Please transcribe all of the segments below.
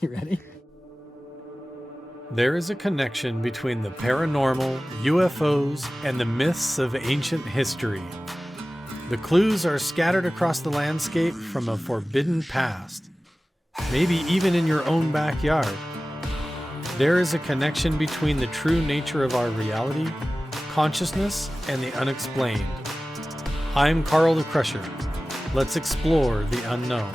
You ready? There is a connection between the paranormal, UFOs, and the myths of ancient history. The clues are scattered across the landscape from a forbidden past, maybe even in your own backyard. There is a connection between the true nature of our reality, consciousness, and the unexplained. I'm Carl the Crusher. Let's explore the unknown.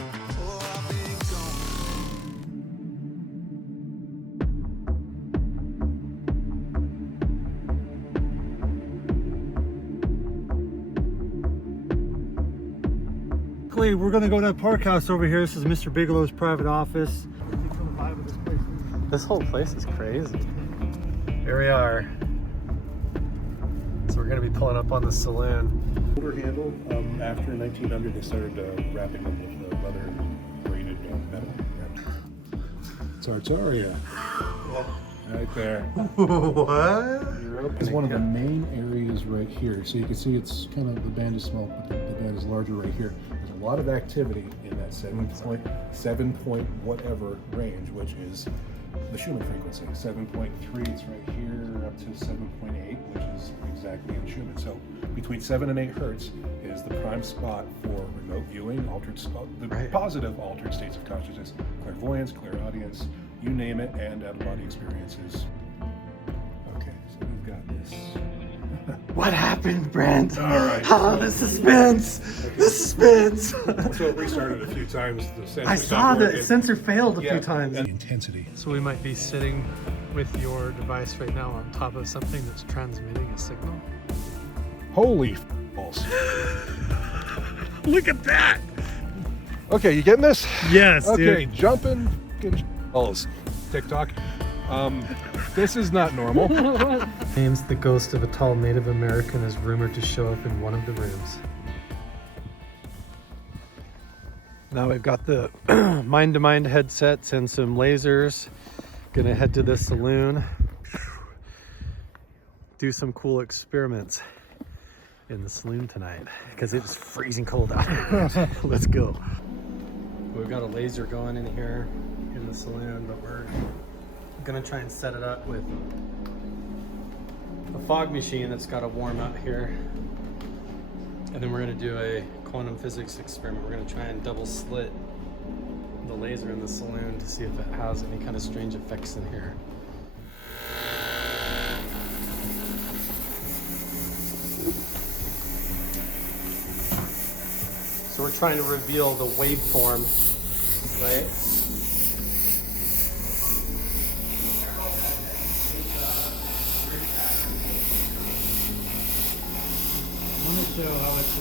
We're gonna go to that park house over here. This is Mr. Bigelow's private office. This whole place is crazy. Here we are. So we're gonna be pulling up on the Saloon. Older handle, after 1900 they started wrapping them with leather braided metal. Tartaria. Right there. What? It's one of the main areas right here. So you can see it's kind of, the band is small, but the band is larger right here. There's a lot of activity in that 7 point whatever range, which is the Schumann frequency. 7.3, it's right here, up to 7.8, which is exactly in Schumann. So between 7 and 8 hertz is the prime spot for remote viewing, positive altered states of consciousness, clairvoyance, clairaudience, you name it, and out-of-body experiences. Okay, so we've got this. What happened, Brent? All right. Oh, the suspense! The suspense! So it restarted a few times. The sensor I saw software, the sensor failed a few times. The intensity. So we might be sitting with your device right now on top of something that's transmitting a signal. Holy balls. Look at that! Okay, you getting this? Yes, Okay, dude. jumping balls. TikTok. This is not normal. Claims the ghost of a tall Native American is rumored to show up in one of the rooms. Now we've got the mind-to-mind headsets and some lasers. Gonna head to the saloon. Do some cool experiments in the saloon tonight because it's freezing cold out here. Let's go. We've got a laser going in here in the saloon, but we're gonna try and set it up with a fog machine that's got to warm up here, and then we're gonna do a quantum physics experiment. We're gonna try and double slit the laser in the saloon to see if it has any kind of strange effects in here. So we're trying to reveal the waveform, right? I want to show how it's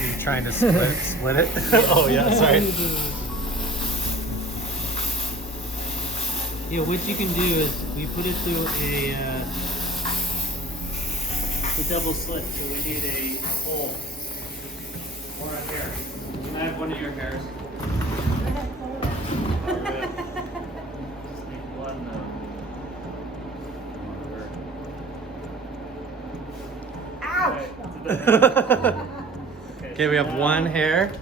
Are you trying to split it? Oh yeah, sorry. Yeah, what you can do is we put it through a double slit, so we need a hole or a hair. Can I have one of your hairs? Just need one. Okay, we have one hair,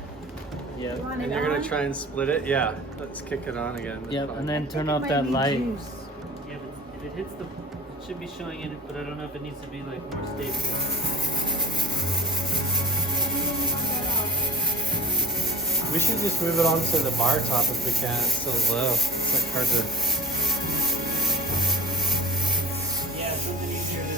Yeah. and you're gonna try and split it. Yeah, let's kick it on again. That's Yep, fine. and then turn off that light. Yeah, but if it hits the, it should be showing it, but I don't know if it needs to be like more stable. We should just move it onto the bar top if we can. It's so low. It's like hard to. Yeah, something easier to.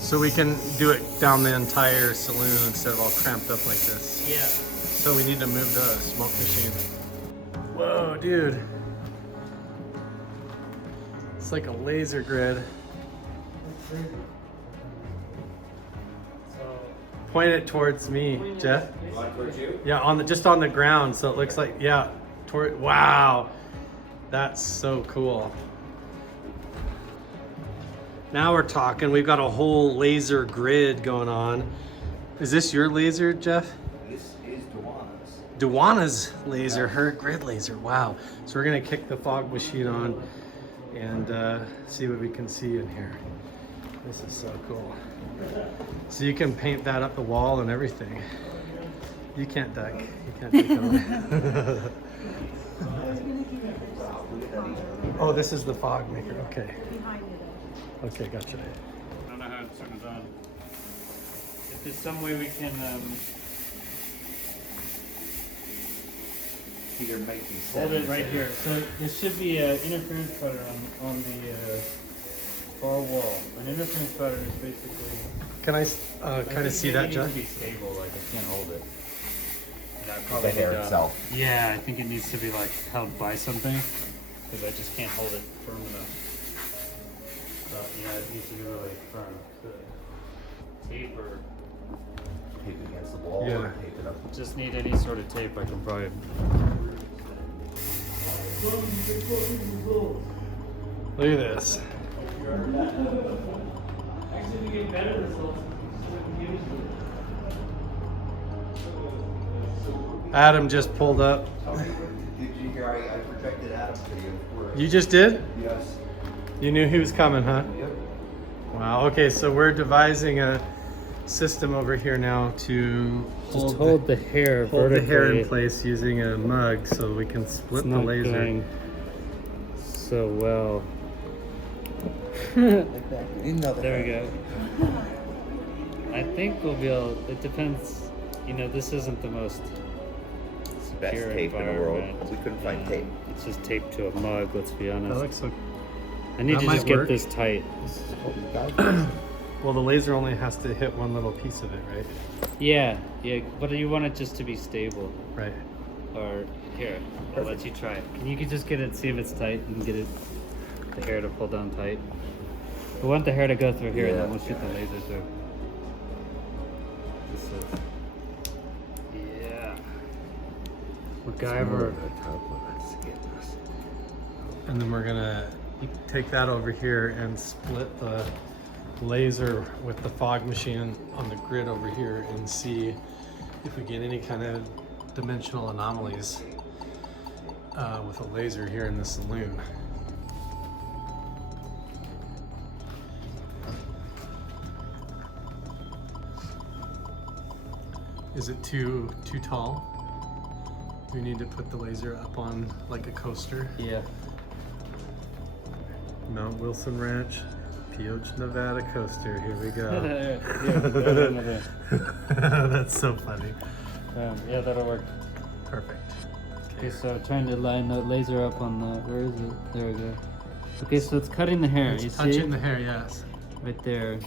So we can do it down the entire saloon instead of all cramped up like this. Yeah. So we need to move the smoke machine. Whoa, dude. It's like a laser grid. Point it towards me, Jeff. Towards you? Yeah, just on the ground, so it looks like, yeah, wow. That's so cool. Now we're talking. We've got a whole laser grid going on. Is this your laser, Jeff? This is Duana's. Duana's laser, her grid laser. Wow. So we're gonna kick the fog machine on and see what we can see in here. This is so cool. So you can paint that up the wall and everything. You can't duck. You can't take over. Oh, this is the fog maker. Okay. Okay, gotcha. I don't know how to turn it on. If there's some way we can, You're making hold sense. it right here. So there should be an interference pattern on the far wall. An interference pattern is basically. Can I kind of see that, It John? needs to be stable, like I can't hold it. And I The probably hair need to- itself. Yeah, I think it needs to be like held by something because I just can't hold it firm enough. Yeah, it needs to be really firm. The tape or Tape it against the wall Yeah. or tape it up. just need any sort of tape I can probably. Look at this. Actually, we get better results. Adam just pulled up. Did you hear I projected Adam's video for You just did? Yes. You knew he was coming, huh? Yep. Wow. Okay, so we're devising a system over here now to Just hold the hair hold the hair in vertically. place using a mug so we can split It's the not laser. going so well. There There we go. I think we'll be able. It depends. You know, this isn't the most It's the best secure tape in the world. environment. We couldn't find Yeah, tape. It's just taped to a mug. Let's be That honest. looks so. I need that to might just get work. this tight. This is what we got. Well, the laser only has to hit one little piece of it, right? Yeah, yeah. But you want it just to be stable. Right. Or here, I'll let you try it. Can you just get it? See if it's tight and get it. The hair to pull down tight. We want the hair to go through here, and then Yeah. we'll shoot the laser through. This is. Yeah. MacGyver. And then we're gonna take that over here and split the laser with the fog machine on the grid over here and see if we get any kind of dimensional anomalies with a laser here in the saloon. Is it too tall? Do we need to put the laser up on like a coaster? Yeah. Mount Wilson Ranch, Pioche, Nevada coaster. Here we go. That's so funny. Yeah, that'll work. Perfect. Okay, so trying to line the laser up on the. Where is it? There we go. Okay, so it's cutting the hair. It's you see? touching the hair, yes. Right there.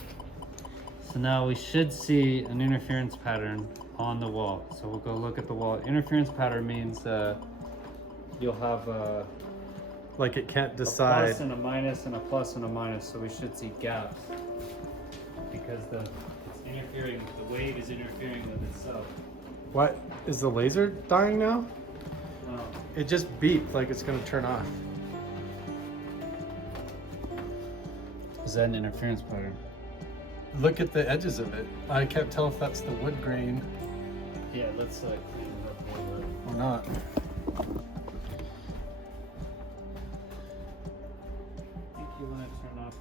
So now we should see an interference pattern on the wall. So we'll go look at the wall. Interference pattern means you'll have Like it can't a decide. plus and a minus and a plus and a minus. So we should see gaps because it's interfering. The wave is interfering with itself. What? Is the laser dying now? No. It just beeped like it's gonna turn off. Is that an interference pattern? Look at the edges of it. I can't tell if that's the wood grain Yeah, let's clean it up a little bit. or not. I think you want to turn off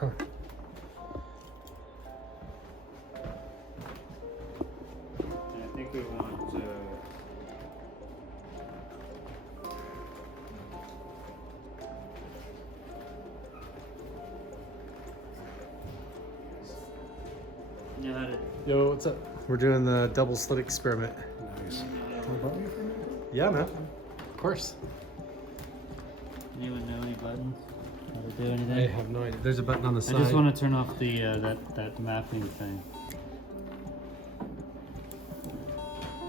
Huh. and I think we want you know how to Yo, what's up? We're doing the double slit experiment. Nice. Yeah, man. Of course. anyone know any buttons? How to do I anything? have no idea. There's a button on the I side. just want to turn off the that mapping thing.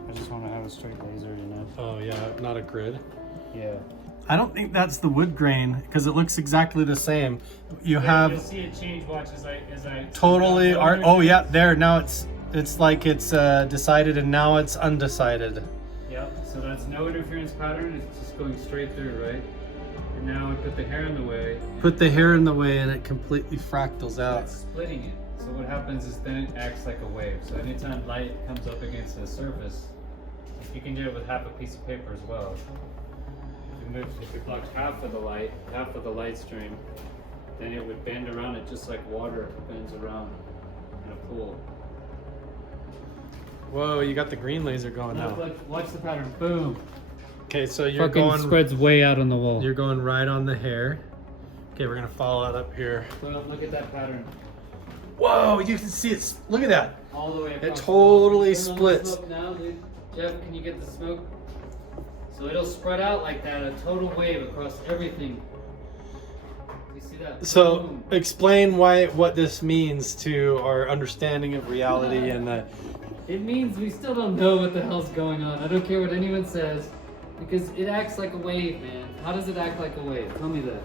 I just want to have a straight laser, you know? Oh yeah, not a grid. Yeah. I don't think that's the wood grain because it looks exactly the same. You You'll have see it change. Watch as I totally art. Oh yeah, there now it's like it's decided and now it's undecided. Yep. So that's no interference pattern. It's just going straight through, right? And now I put the hair in the way. Put the hair in the way and it completely fractals out. It's splitting it. So what happens is then it acts like a wave. So anytime light comes up against the surface, you can do it with half a piece of paper as well. If you blocked half of the light stream, then it would bend around it just like water bends around in a pool. Whoa, you got the green laser going now. Look, watch the pattern. Boom. Okay, so you're Fucking going. spreads way out on the wall. You're going right on the hair. Okay, we're gonna follow it up here. Boom, look at that pattern. Whoa, you can see it. Look at that. All the way across. It totally Turn on the splits. smoke now, dude. Jeff, can you get the smoke? So it'll spread out like that, a total wave across everything. You see that? So Boom. explain what this means to our understanding of reality and the. It means we still don't know what the hell's going on. I don't care what anyone says, because it acts like a wave, man. How does it act like a wave? Tell me that.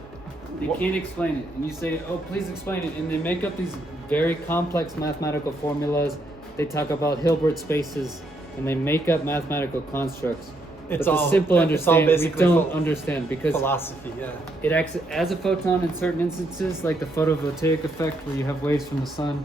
They can't explain it. And you say, oh, please explain it. And they make up these very complex mathematical formulas. They talk about Hilbert spaces, and they make up mathematical constructs. It's but all the simple it's all understand we basically don't understand, because philosophy. Yeah. it acts as a photon in certain instances, like the photovoltaic effect, where you have waves from the sun,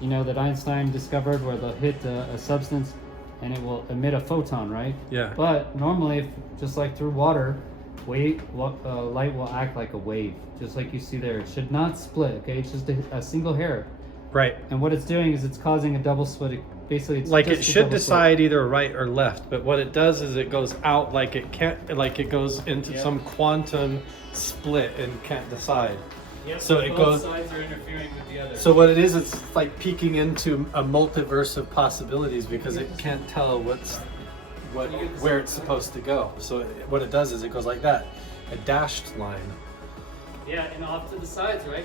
you know, that Einstein discovered, where they'll hit a substance and it will emit a photon, right? Yeah. But normally, just like through water, light will act like a wave, just like you see there. It should not split, okay? It's just a single hair. Right. And what it's doing is it's causing a double split. Basically, it's Like just it a should double split. decide either right or left, but what it does is it goes out like it can't, like it goes into some quantum split and can't decide. Yep, So it both goes. sides are interfering with the other. So what it is, it's like peeking into a multiverse of possibilities because it can't tell where it's supposed to go. So what it does is it goes like that, a dashed line. Yeah, and off to the sides, right?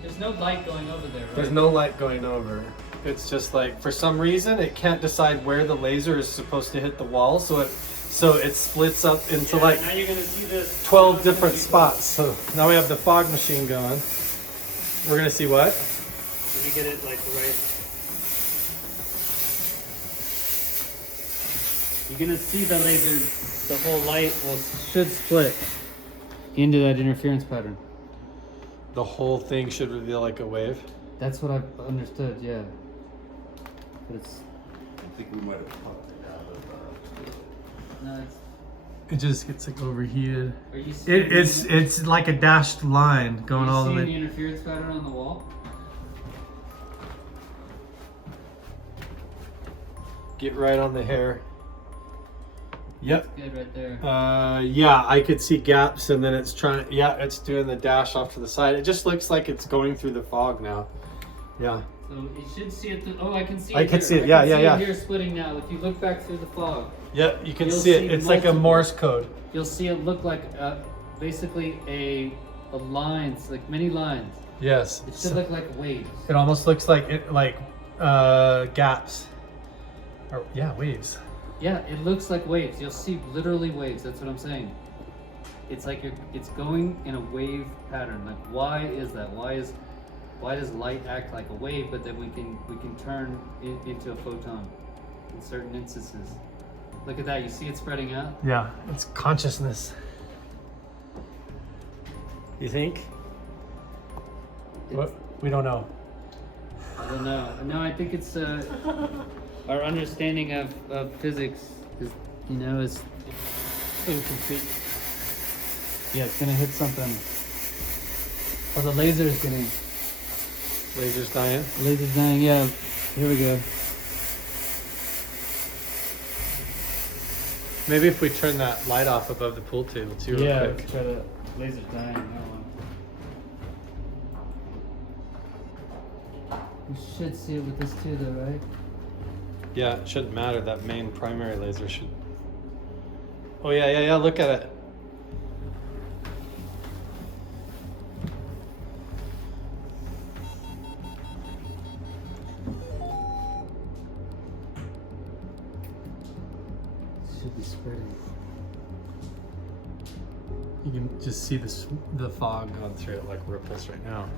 There's no light going over there, right? There's no light going over. It's just like, for some reason, it can't decide where the laser is supposed to hit the wall, so it splits up into like now you're gonna see this 12 different spots. So now we have the fog machine going. We're gonna see what? Let me get it like right. You're gonna see the laser, the whole light should split into that interference pattern. The whole thing should reveal like a wave. That's what I've understood, yeah. But it's I think we might have popped it out of no, it's. It just gets like overheated. Are you seeing It's like a dashed line going all the the way. interference pattern on the wall? Get right on the hair. Yep. Good right there. Yeah, I could see gaps, and then it's trying. Yeah, it's doing the dash off to the side. It just looks like it's going through the fog now. Yeah. So you should see it. Oh, I can see it. I can here. see it. I Yeah, can yeah, see yeah. it here splitting now. If you look back through the fog, Yeah, you can You'll see it. see It's like a multiple- Morse code. you'll see it look like basically a lines, like many lines. Yes. It should look like waves. It almost looks like gaps. Or yeah, waves. Yeah, it looks like waves. You'll see literally waves. That's what I'm saying. It's like it's going in a wave pattern. Like, why is that? Why does light act like a wave, but then we can turn it into a photon in certain instances? Look at that. You see it spreading out? Yeah, it's consciousness. You think? What? We don't know. I don't know. No, I think it's our understanding of physics is, is incomplete. Yeah, it's gonna hit something. Oh, the laser is gonna. Laser's dying. Laser's dying. Yeah. Here we go. Maybe if we turn that light off above the pool table too, real Yeah. quick. Try the laser's dying. That one. You should see it with this too, though, right? Yeah, it shouldn't matter. That main primary laser should. Oh yeah. Look at it. Should be spreading. You can just see the fog going through it like ripples right now.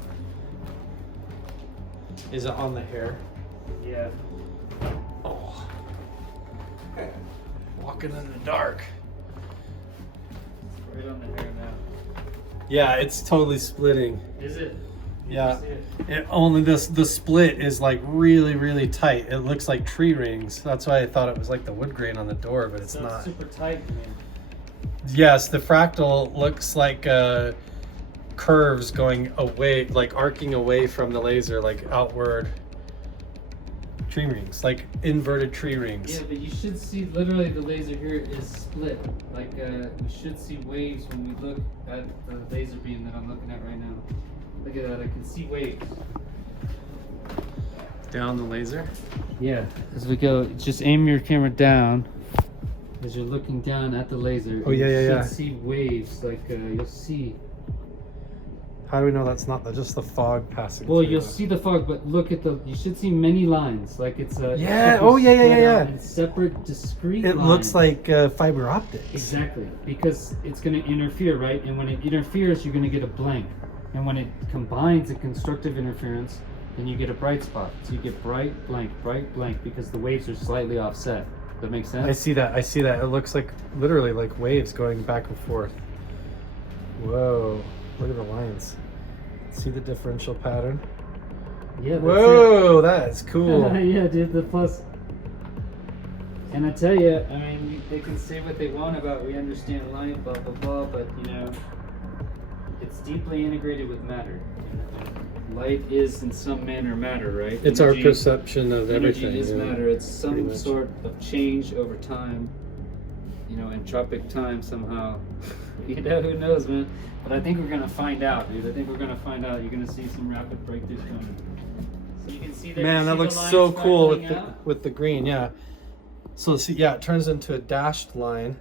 Is it on the hair? Yeah. Oh. Walking in the dark. It's right on the hair now. Yeah, it's totally splitting. Is it? Yeah. See it? It only the split is like really tight. It looks like tree rings. That's why I thought it was like the wood grain on the door, but it's So not. it's super tight. I mean. Yes, the fractal looks like curves going away, like arcing away from the laser, like outward. tree rings, like inverted tree rings. Yeah, but you should see literally the laser here is split. Like we should see waves when we look at the laser beam that I'm looking at right now. Look at that, I can see waves. Down the laser? Yeah, as we go, just aim your camera down as you're looking down at the laser. Oh, yeah, you yeah, should yeah. see waves, like you'll see. How do we know that's not just the fog passing Well, through you'll the- see the fog, but look at the. You should see many lines, like it's a. Yeah, oh, yeah, yeah, yeah, yeah. And separate, discrete. It looks lines. like fiber optics. Exactly, because it's going to interfere, right? And when it interferes, you're going to get a blank. And when it combines a constructive interference, then you get a bright spot. So you get bright, blank, because the waves are slightly offset. Does that make sense? I see that. It looks like literally like waves going back and forth. Whoa, look at the lines. See the differential pattern? Yeah. That's Whoa, that's it. cool. Yeah, dude, the plus. And I tell you, I mean, they can say what they want about we understand light, blah, blah, blah, but, you know, it's deeply integrated with matter. Light is in some manner matter, right? It's our perception of everything. Energy is yeah. matter. It's pretty some much. sort of change over time. You know, entropic time somehow. You know, who knows, man? But I think we're gonna find out, dude. I think we're gonna find out. You're gonna see some rapid breakthroughs coming. So you can see there. Man, you that see the looks lines so cool with sparkling out? the green, yeah. So see, yeah, it turns into a dashed line,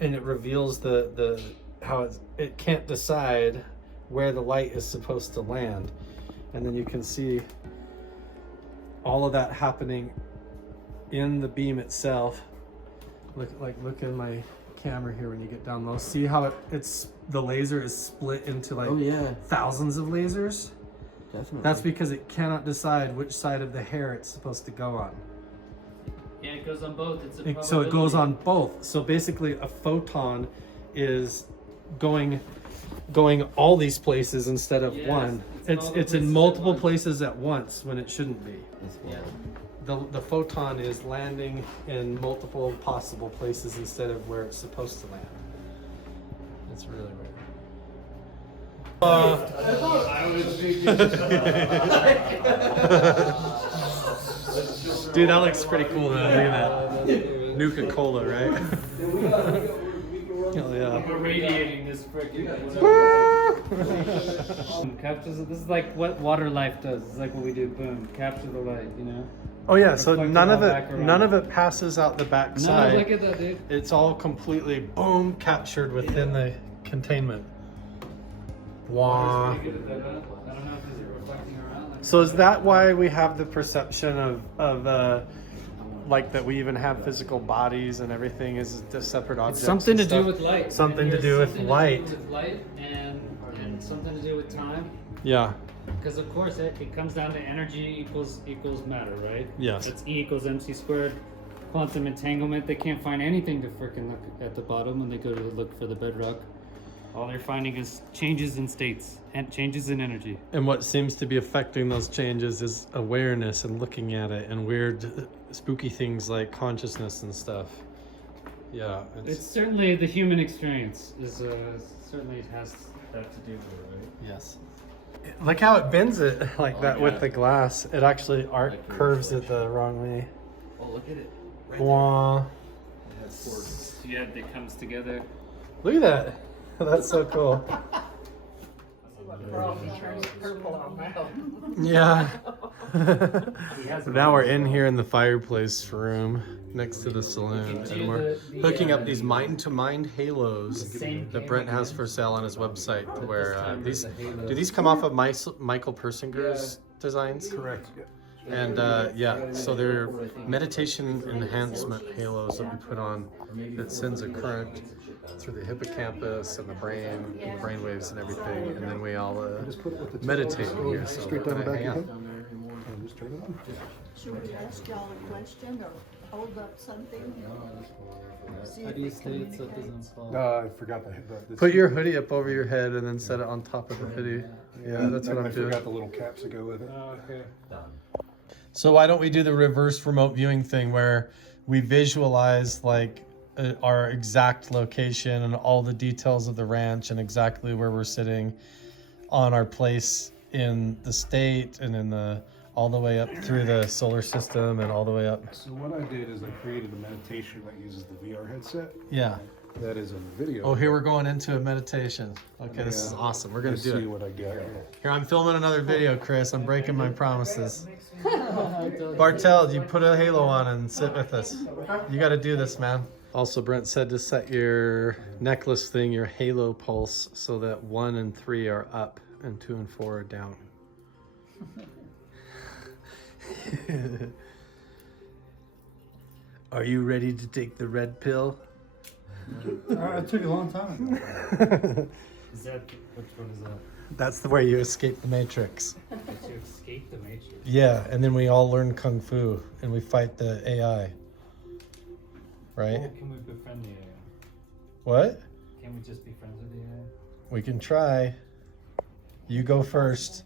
and it reveals the how it can't decide where the light is supposed to land, and then you can see all of that happening in the beam itself. Look in my camera here when you get down low. See how it's the laser is split into like Oh yeah, thousands of lasers? definitely. That's because it cannot decide which side of the hair it's supposed to go on. Yeah, it goes on both. It's a So it goes probability. on both. So basically a photon is going all these places instead of Yes, one. it's all the It's in places at multiple once. places at once when it shouldn't be. Yeah. The photon is landing in multiple possible places instead of where it's supposed to land. It's really weird. Dude, that looks pretty cool though. Look at that. Nuka-Cola, right? Hell yeah. We're radiating this freaking. Captures it. This is like what water life does. It's like what we do. Boom, capture the light. You know. Oh yeah, so Reflect it none all of back it around. passes out the No, backside. look at that, dude. It's all completely boom captured within the containment. Wah. Pretty good at that, huh? I don't know if it's reflecting around. Like So is that why we have the perception of like that we even have physical bodies and everything is a separate objects? something to and do stuff? with light. Something And to do with something light. To do with light and something to do with time. Yeah. Because of course it comes down to energy equals matter, right? Yes. It's E equals mc squared. Quantum entanglement. They can't find anything to frickin' look at the bottom when they go to look for the bedrock. All they're finding is changes in states and changes in energy. And what seems to be affecting those changes is awareness and looking at it and weird spooky things like consciousness and stuff. Yeah. It's certainly the human experience is certainly it has that to do with it, right? Yes. Look how it bends it like Oh, that yeah. with the glass. It actually curves it the wrong way. Oh, look at it. Wah. So yeah, it comes together. Look at that. That's so cool. Yeah. Now we're in here in the fireplace room next to the saloon, and we're hooking up these mind-to-mind halos that Brent has for sale on his website. Where do these come off of Michael Persinger's designs? Correct. And yeah, so they're meditation enhancement halos that we put on that sends a current through the hippocampus and the brain, and the brain waves and everything, and then we all meditate here. So Straight down the back hang of out. your head. And just turn it on. Should we ask y'all a question or hold up something? See How if do you it stay it so it communicates. doesn't fall? I forgot the Put your hoodie up over your head and then set it on top of the hoodie. Yeah, that's what I I'm doing. forgot the little caps that go with it. Oh, okay. So why don't we do the reverse remote viewing thing where we visualize like our exact location and all the details of the ranch and exactly where we're sitting on our place in the state and in the all the way up through the solar system and all the way up. So what I did is I created a meditation that uses the VR headset. Yeah. That is a video. Oh, here we're going into a meditation. Okay, this is awesome. We're gonna Let's do see it. what I got here. Here, I'm filming another video, Chris. I'm breaking my promises. Bartel, you put a halo on and sit with us. You got to do this, man. Also, Brent said to set your necklace thing, your halo pulse, so that 1 and 3 are up and 2 and 4 are down. Are you ready to take the red pill? I took it a long time ago. Is that, which one is that? That's the way you escape the Matrix. To escape the Matrix. Yeah, and then we all learn Kung Fu and we fight the AI. Right? Or can we befriend the AI? What? Can we just be friends with the AI? We can try. You go first.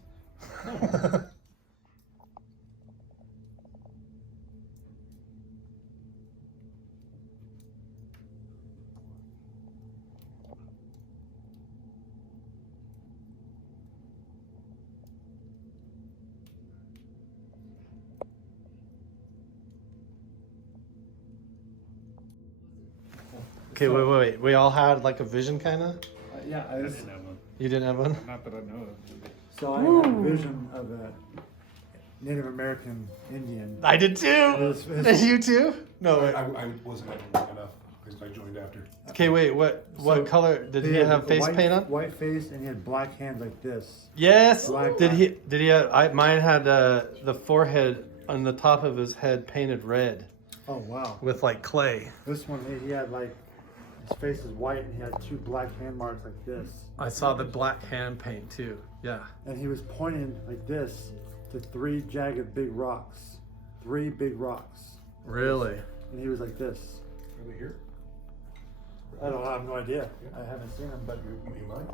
Okay, wait. We all had like a vision, kind of? Yeah, I didn't have one. You didn't have one? Not that I know of. so I had a vision of a Native American Indian. I did too. It's- You too? No. Wait. I wasn't long enough because I joined after. Okay, wait. What color did he had have? a Face white, paint on? White face, and he had black hands like this. Yes. Black Did eye. he? Did he have? Mine had the forehead on the top of his head painted red Oh wow! with like clay. This one, he had like his face is white, and he had 2 black hand marks like this. I saw the black hand paint too. Yeah. And he was pointing like this to 3 jagged big rocks. 3 big rocks. Really? And he was like this. Are they here? I have no idea. I haven't seen him, but You mind?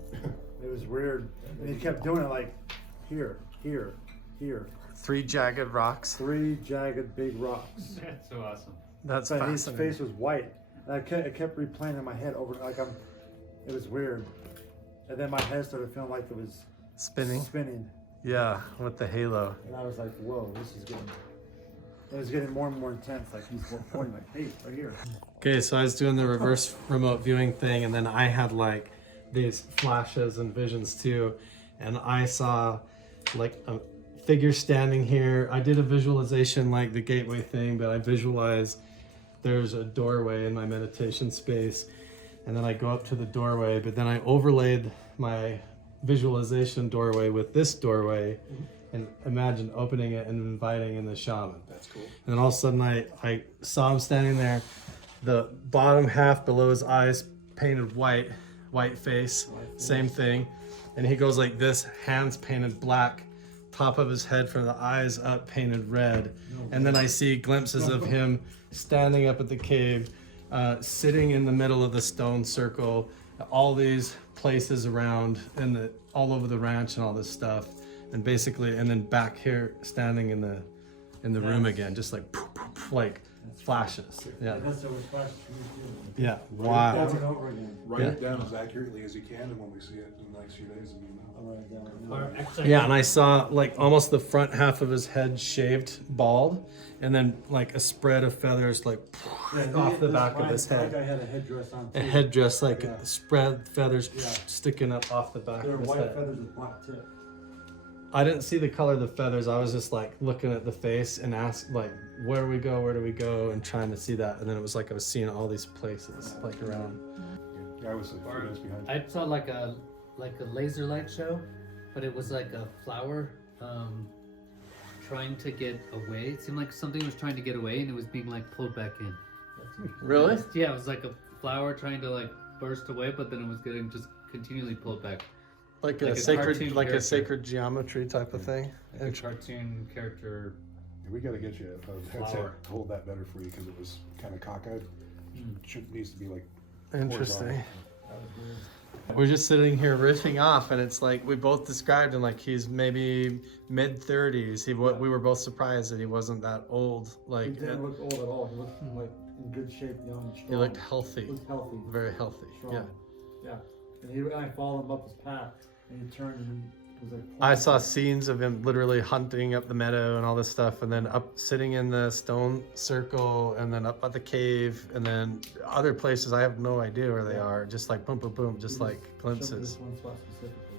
it was weird. And he kept doing it like here, here, here. 3 jagged rocks. 3 jagged big rocks. That's so awesome. That's But his fascinating. face was white. And it kept replaying in my head over, like it was weird. And then my head started feeling like it was Spinning. Yeah, with the halo. And I was like, whoa, it was getting more and more intense. Like he's pointing like, hey, right here. Okay, so I was doing the reverse remote viewing thing, and then I had like these flashes and visions too, and I saw like a figure standing here. I did a visualization like the gateway thing, but I visualized there's a doorway in my meditation space, and then I go up to the doorway, but then I overlaid my visualization doorway with this doorway and imagine opening it and inviting in the shaman. That's cool. And then all of a sudden I saw him standing there, the bottom half below his eyes painted white face, same thing. And he goes like this, hands painted black, top of his head from the eyes up painted red. And then I see glimpses of him standing up at the cave, sitting in the middle of the stone circle, all these places around all over the ranch and all this stuff. And basically, and then back here standing in the room again, just like poof, poof, poof, like flashes. Yeah. That's what was flashes for me too. Yeah. Wow. Over and over again. Write it down as accurately as you can, and when we see it in the next few days, you know. I'll write it down. Yeah, and I saw like almost the front half of his head shaved bald, and then like a spread of feathers like off the back of his head. I had a headdress on too. A headdress like Yeah. spread feathers Yeah. sticking up off the back They were of his white head. feathers with black tip. I didn't see the color of the feathers. I was just like looking at the face and asked like, where do we go, and trying to see that. And then it was like I was seeing all these places like around. Yeah, I was like 4 minutes behind. I saw like a laser light show, but it was like a flower trying to get away. It seemed like something was trying to get away and it was being like pulled back in. Really? Yeah, it was like a flower trying to like burst away, but then it was getting just continually pulled back. Like Like a a sacred, cartoon like a character. sacred geometry type of thing. Like a cartoon character. We got to get you a headset Flower. to hold that better for you because it was kind of cockeyed. Needs to be like Interesting. We're just sitting here riffing off, and it's like we both described him like he's maybe mid-30s. We were both surprised that he wasn't that old. He Like didn't look old at all. He looked like in good shape, young, strong. he looked healthy, He looked healthy. very healthy. Strong. Yeah. Yeah. And I followed him up his path, and he turned and I saw scenes of him literally hunting up the meadow and all this stuff, and then up sitting in the stone circle, and then up at the cave, and then other places I have no idea where they are. Just like boom, boom, boom, just like glimpses One spot specifically.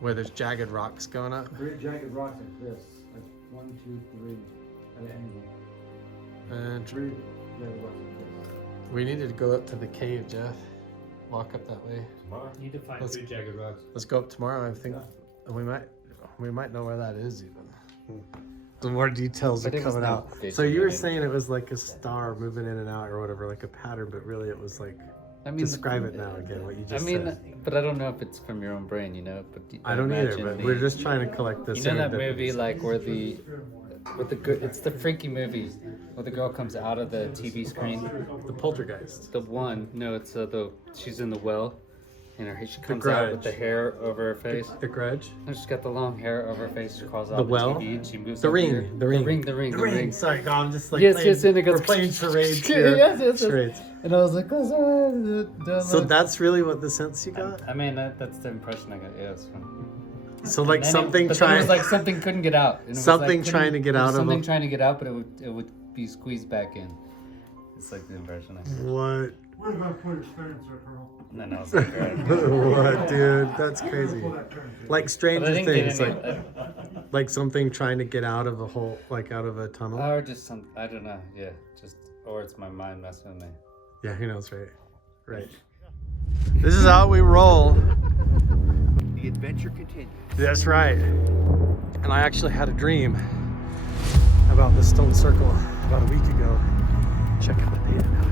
where there's jagged rocks going up. Three jagged rocks like this. Like 1, 2, 3 at an angle. And Three jagged rocks like this. we needed to go up to the cave, Jeff. Walk up that way. You need to find Let's- 3 jagged rocks. Let's go up tomorrow. I think we might know where that is even. The more details are But it was coming no out. fish So you were in it. saying it was like a star moving in and out or whatever, like a pattern, but really it was like. I mean, Describe it now again. What you just said. but I don't know if it's from your own brain, you know. But I don't either. imagine But we're just trying to collect this. You know that serendipity. movie, like where it's the freaky movie where the girl comes out of the TV screen. The poltergeist. The one, no, it's she's in the well, and she comes out with Grudge. the hair over her face. The Grudge. And she's got the long hair over her face. She crawls out The of well? the TV and she moves. The up ring, here. the ring. The ring. Sorry, God, I'm just like. Yes, playing, yes, and it goes. we're playing charades here. Yes. Charades. And I was like, "Close your eyes, don't So look." that's really what the sense you got. I mean, that's the impression I got. Yeah, it's fun. So like And then something but then it trying. was like something couldn't get out. And it was Something like, trying to get it was out of something them. trying to get out, but it would be squeezed back in. It's like the impression I got. What? We're gonna put experience there, Colonel. And then I was like, "Alright." What, dude? That's crazy. Like But I Stranger didn't get Things, any. like something trying to get out of a hole, like out of a tunnel. Or just some. I don't know. Yeah, or it's my mind messing with me. Yeah, who knows, right? Right. This is how we roll. The adventure continues. That's right. And I actually had a dream about the stone circle about a week ago. Check out the data now.